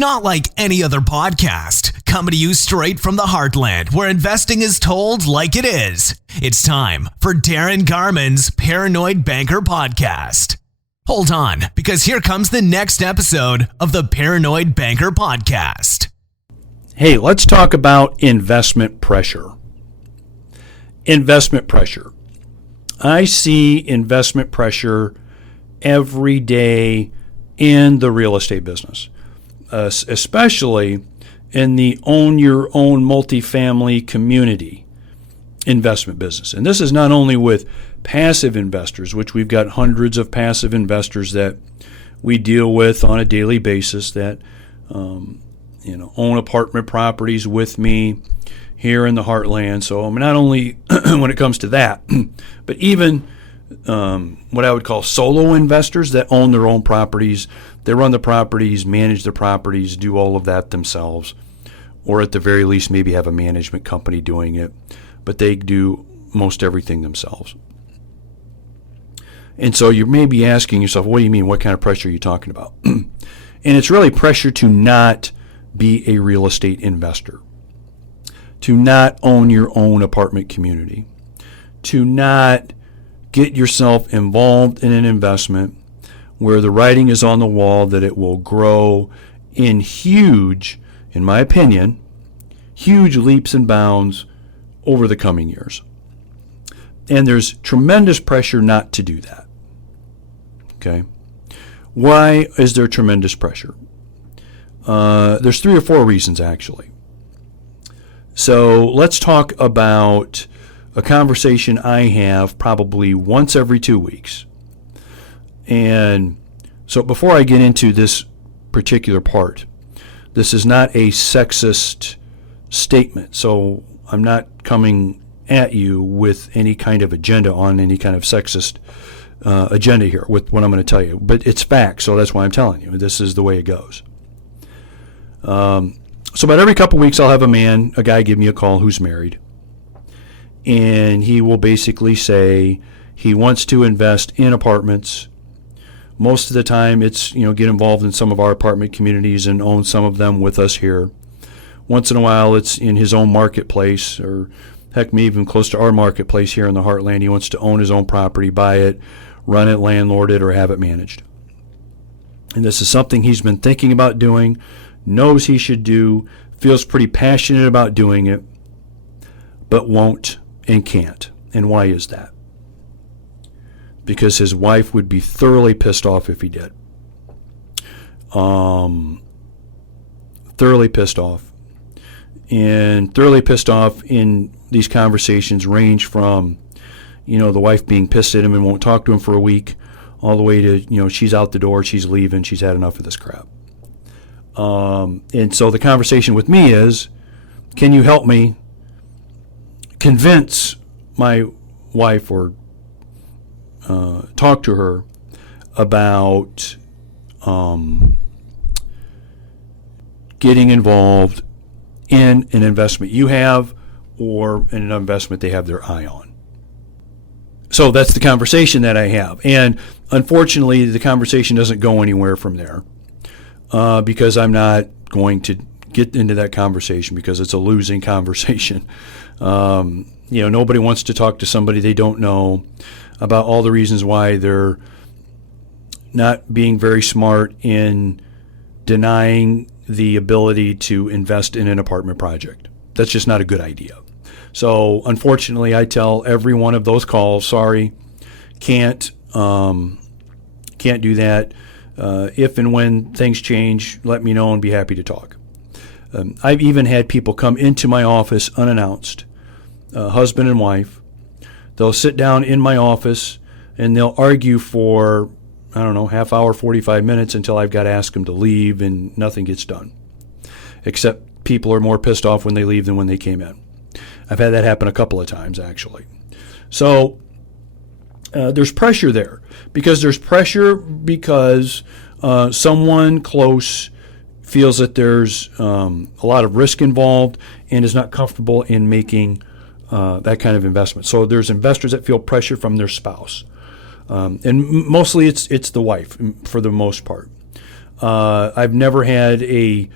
not like any other podcast, coming to you straight from the heartland where investing is told like it is. It's time for Darin Garman's Paranoid Banker Podcast. Hold on, because here comes the next episode of the Paranoid Banker Podcast. Hey, let's talk about investment pressure. Investment pressure. I see investment pressure every day in the real estate business, especially in the own your own multifamily community investment business. And this is not only with passive investors, which we've got hundreds of passive investors that we deal with on a daily basis that own apartment properties with me here in the heartland. So not only when it comes to that, but even what I would call solo investors that own their own properties. They run the properties, manage the properties, do all of that themselves, or at the very least maybe have a management company doing it, but they do most everything themselves. And so you may be asking yourself, what do you mean? What kind of pressure are you talking about? And it's really pressure to not be a real estate investor, to not own your own apartment community, to not get yourself involved in an investment where the writing is on the wall that it will grow in huge, in my opinion, huge leaps and bounds over the coming years. And there's tremendous pressure not to do that. Okay? Why is there tremendous pressure? There's 3 or 4 reasons, actually. So let's talk about a conversation I have probably once every 2 weeks. And so before I get into this particular part, this is not a sexist statement. So I'm not coming at you with any kind of agenda on any kind of sexist agenda here with what I'm going to tell you. But it's fact, so that's why I'm telling you. This is the way it goes. So about every couple weeks I'll have a guy give me a call who's married. And he will basically say he wants to invest in apartments. Most of the time it's, get involved in some of our apartment communities and own some of them with us here. Once in a while it's in his own marketplace, or heck, maybe even close to our marketplace here in the heartland. He wants to own his own property, buy it, run it, landlord it, or have it managed. And this is something he's been thinking about doing, knows he should do, feels pretty passionate about doing it, but won't and can't. And why is that? Because his wife would be thoroughly pissed off if he did. Thoroughly pissed off. And thoroughly pissed off in these conversations range from, the wife being pissed at him and won't talk to him for a week, all the way to, she's out the door, she's leaving, she's had enough of this crap. And so the conversation with me is, can you help me convince my wife or talk to her about getting involved in an investment you have or in an investment they have their eye on. So that's the conversation that I have. And unfortunately, the conversation doesn't go anywhere from there because I'm not going to get into that conversation because it's a losing conversation. Nobody wants to talk to somebody they don't know about all the reasons why they're not being very smart in denying the ability to invest in an apartment project. That's just not a good idea. So unfortunately, I tell every one of those calls, sorry, can't do that. If and when things change, let me know and be happy to talk. I've even had people come into my office unannounced, husband and wife. They'll sit down in my office and they'll argue for, half hour, 45 minutes until I've got to ask them to leave and nothing gets done. Except people are more pissed off when they leave than when they came in. I've had that happen a couple of times, actually. So there's pressure there because someone close feels that there's a lot of risk involved and is not comfortable in making that kind of investment. So there's investors that feel pressure from their spouse. And mostly it's the wife for the most part. I've never had a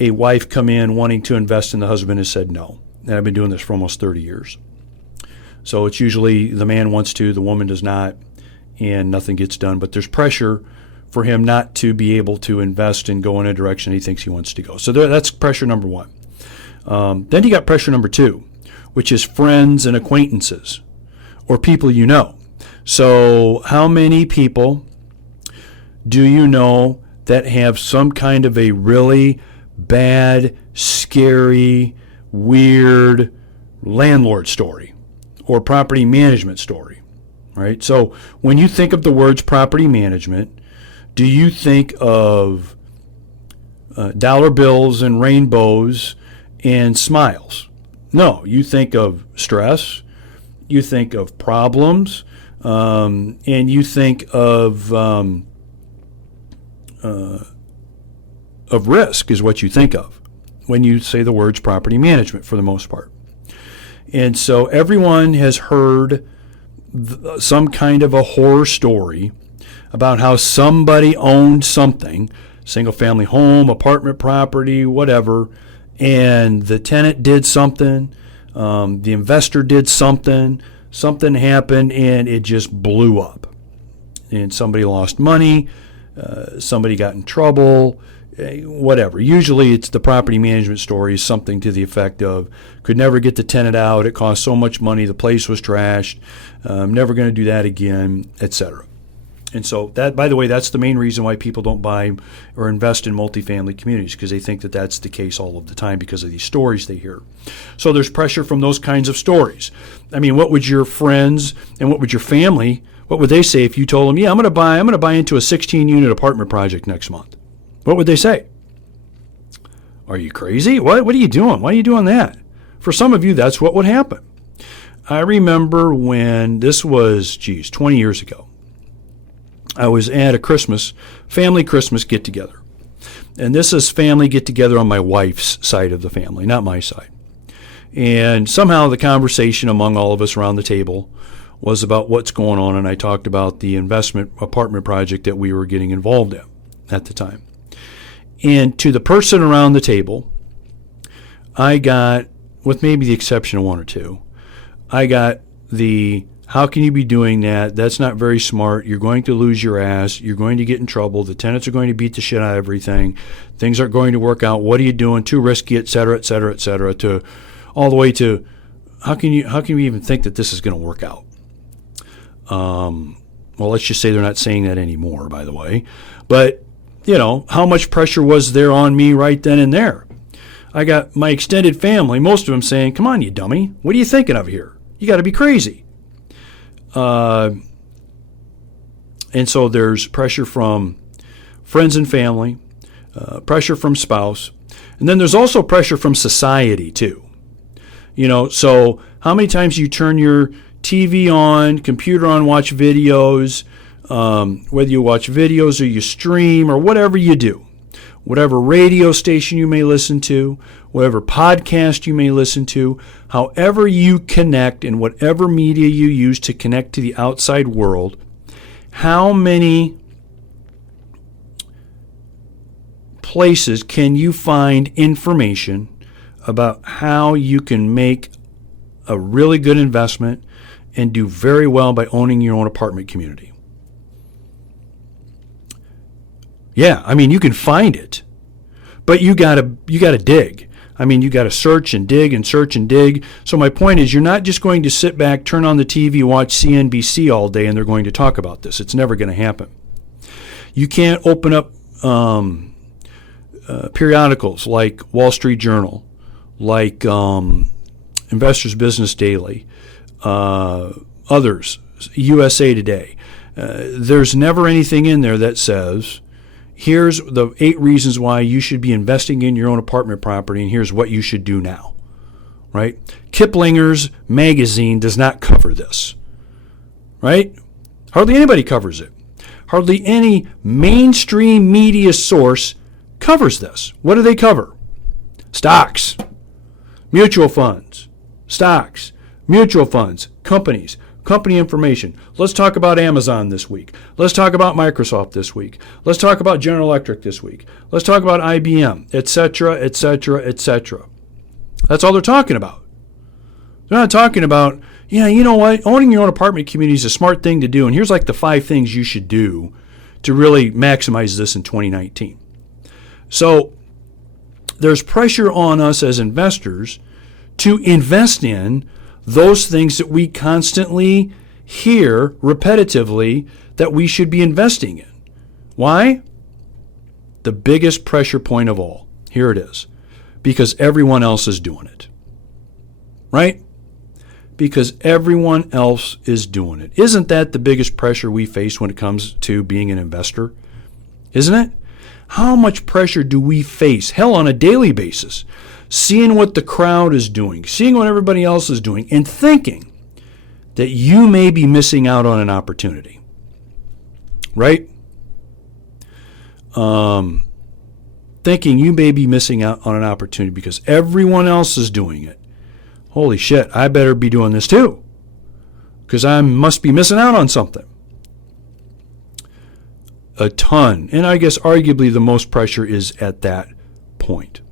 wife come in wanting to invest and the husband has said no. And I've been doing this for almost 30 years. So it's usually the man wants to, the woman does not, and nothing gets done. But there's pressure for him not to be able to invest and go in a direction he thinks he wants to go. So that's pressure number one. Then you got pressure number two, which is friends and acquaintances or people you know. So how many people do you know that have some kind of a really bad, scary, weird landlord story or property management story, right? So when you think of the words property management, do you think of dollar bills and rainbows and smiles? No, you think of stress, you think of problems, and you think of risk is what you think of when you say the words property management for the most part. And so everyone has heard some kind of a horror story about how somebody owned something, single family home, apartment property, whatever, and the tenant did something, the investor did something happened, and it just blew up. And somebody lost money, somebody got in trouble, whatever. Usually it's the property management story is something to the effect of could never get the tenant out, it cost so much money, the place was trashed, I'm never going to do that again, etc. And so that, by the way, that's the main reason why people don't buy or invest in multifamily communities, because they think that that's the case all of the time because of these stories they hear. So there's pressure from those kinds of stories. I mean, what would your friends and what would your family, what would they say if you told them, yeah, I'm going to buy into a 16-unit apartment project next month? What would they say? Are you crazy? What are you doing? Why are you doing that? For some of you, that's what would happen. I remember when this was, 20 years ago. I was at a family Christmas get-together. And this is family get-together on my wife's side of the family, not my side. And somehow the conversation among all of us around the table was about what's going on, and I talked about the investment apartment project that we were getting involved in at the time. And to the person around the table, I got, with maybe the exception of one or two, I got the, how can you be doing that? That's not very smart. You're going to lose your ass. You're going to get in trouble. The tenants are going to beat the shit out of everything. Things aren't going to work out. What are you doing? Too risky, et cetera, et cetera, et cetera, to all the way to how can you even think that this is going to work out? Well, let's just say they're not saying that anymore, by the way. But, you know, how much pressure was there on me right then and there? I got my extended family, most of them saying, come on, you dummy. What are you thinking of here? You got to be crazy. And so there's pressure from friends and family, pressure from spouse, and then there's also pressure from society too. You know, so how many times you turn your TV on, computer on, watch videos, whether you watch videos or you stream or whatever you do, whatever radio station you may listen to, whatever podcast you may listen to, however you connect and whatever media you use to connect to the outside world, how many places can you find information about how you can make a really good investment and do very well by owning your own apartment community? Yeah, I mean, you can find it, but you gotta dig. I mean, you gotta search and dig and search and dig. So my point is, you're not just going to sit back, turn on the TV, watch CNBC all day, and they're going to talk about this. It's never going to happen. You can't open up periodicals like Wall Street Journal, like Investors Business Daily, others, USA Today. There's never anything in there that says, here's the 8 reasons why you should be investing in your own apartment property, and here's what you should do now, right? Kiplinger's magazine does not cover this, right? Hardly anybody covers it. Hardly any mainstream media source covers this. What do they cover? Stocks, mutual funds, stocks, mutual funds, companies, company information. Let's talk about Amazon this week. Let's talk about Microsoft this week. Let's talk about General Electric this week. Let's talk about IBM, etc., etc., etc. That's all they're talking about. They're not talking about, yeah, you know what? Owning your own apartment community is a smart thing to do, and here's like the 5 things you should do to really maximize this in 2019. So there's pressure on us as investors to invest in those things that we constantly hear repetitively that we should be investing in. Why? The biggest pressure point of all. Here it is. Because everyone else is doing it. Right? Because everyone else is doing it. Isn't that the biggest pressure we face when it comes to being an investor? Isn't it? How much pressure do we face, hell, on a daily basis, seeing what the crowd is doing, seeing what everybody else is doing, and thinking that you may be missing out on an opportunity, right? Thinking you may be missing out on an opportunity because everyone else is doing it. Holy shit, I better be doing this too, because I must be missing out on something. A ton, and I guess arguably the most pressure is at that point.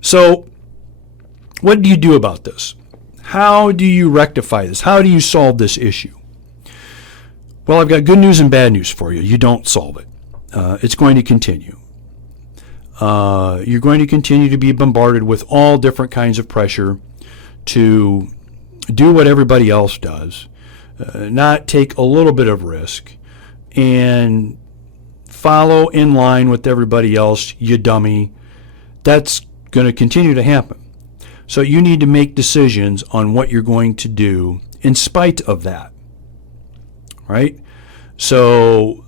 So what do you do about this? How do you rectify this? How do you solve this issue? Well, I've got good news and bad news for you. You don't solve it. It's going to continue. You're going to continue to be bombarded with all different kinds of pressure to do what everybody else does, not take a little bit of risk, and follow in line with everybody else, you dummy. That's going to continue to happen. So you need to make decisions on what you're going to do in spite of that, right? So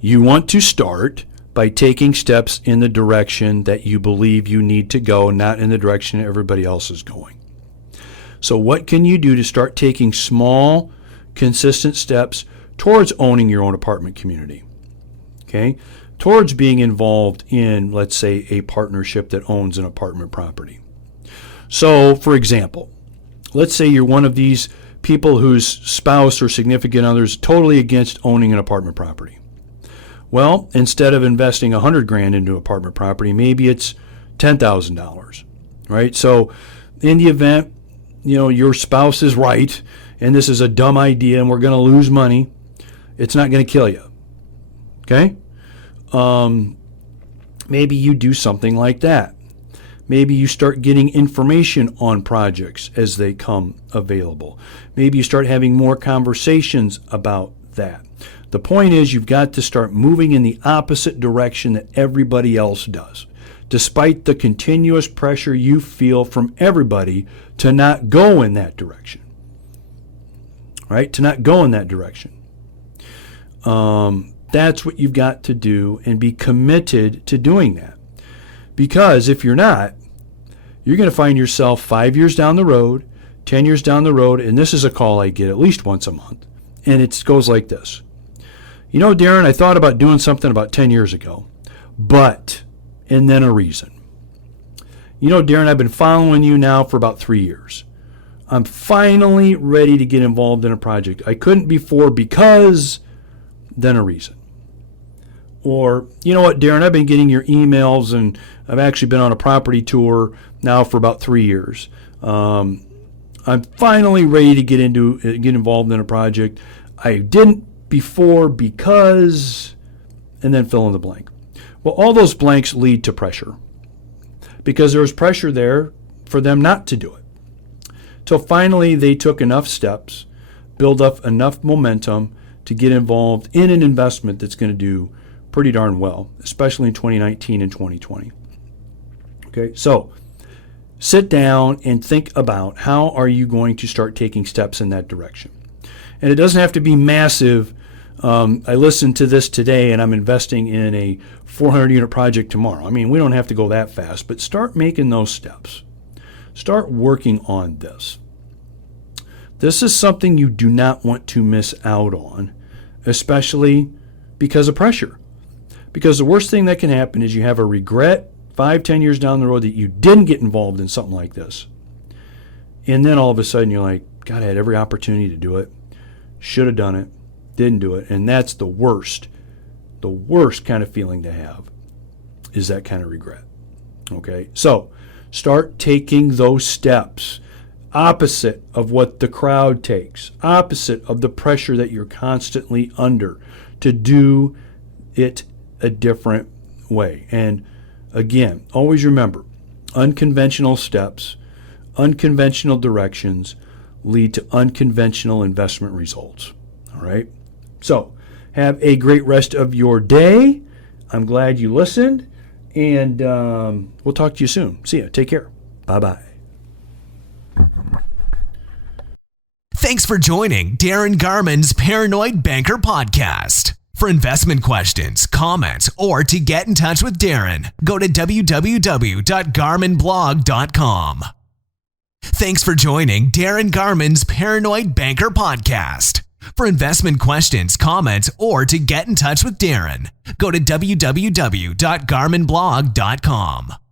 you want to start by taking steps in the direction that you believe you need to go, not in the direction everybody else is going. So what can you do to start taking small, consistent steps towards owning your own apartment community? Okay? Towards being involved in, let's say, a partnership that owns an apartment property. So, for example, let's say you're one of these people whose spouse or significant other is totally against owning an apartment property. Well, instead of investing $100,000 into apartment property, maybe it's $10,000, right? So, in the event, your spouse is right, and this is a dumb idea, and we're going to lose money, it's not going to kill you. Okay? Maybe you do something like that. Maybe you start getting information on projects as they come available. Maybe you start having more conversations about that. The point is, you've got to start moving in the opposite direction that everybody else does, despite the continuous pressure you feel from everybody to not go in that direction. Right? To not go in that direction. That's what you've got to do, and be committed to doing that. Because if you're not, you're going to find yourself 5 years down the road, 10 years down the road, and this is a call I get at least once a month, and it goes like this. Darin, I thought about doing something about 10 years ago, but, and then a reason. Darin, I've been following you now for about 3 years. I'm finally ready to get involved in a project. I couldn't before because, then a reason. Or, you know what, Darin, I've been getting your emails, and I've actually been on a property tour now for about 3 years. I'm finally ready to get involved in a project. I didn't before because, and then fill in the blank. Well, all those blanks lead to pressure, because there was pressure there for them not to do it. Till finally they took enough steps, build up enough momentum to get involved in an investment that's going to do pretty darn well, especially in 2019 and 2020. Okay, so sit down and think about how are you going to start taking steps in that direction. And it doesn't have to be massive. I listened to this today, and I'm investing in a 400-unit project tomorrow. I mean, we don't have to go that fast, but start making those steps. Start working on this. This is something you do not want to miss out on, especially because of pressure. Because the worst thing that can happen is you have a regret 5-10 years down the road that you didn't get involved in something like this. And then all of a sudden you're like, God, I had every opportunity to do it. Should have done it. Didn't do it. And that's the worst kind of feeling to have is that kind of regret. Okay? So start taking those steps opposite of what the crowd takes, opposite of the pressure that you're constantly under to do it a different way. And again, always remember, unconventional steps, unconventional directions lead to unconventional investment results. All right? So have a great rest of your day. I'm glad you listened. And we'll talk to you soon. See ya. Take care. Bye-bye. Thanks for joining Darin Garman's Paranoid Banker Podcast. For investment questions, comments, or to get in touch with Darin, go to www.garmanblog.com. Thanks for joining Darin Garman's Paranoid Banker Podcast. For investment questions, comments, or to get in touch with Darin, go to www.garmanblog.com.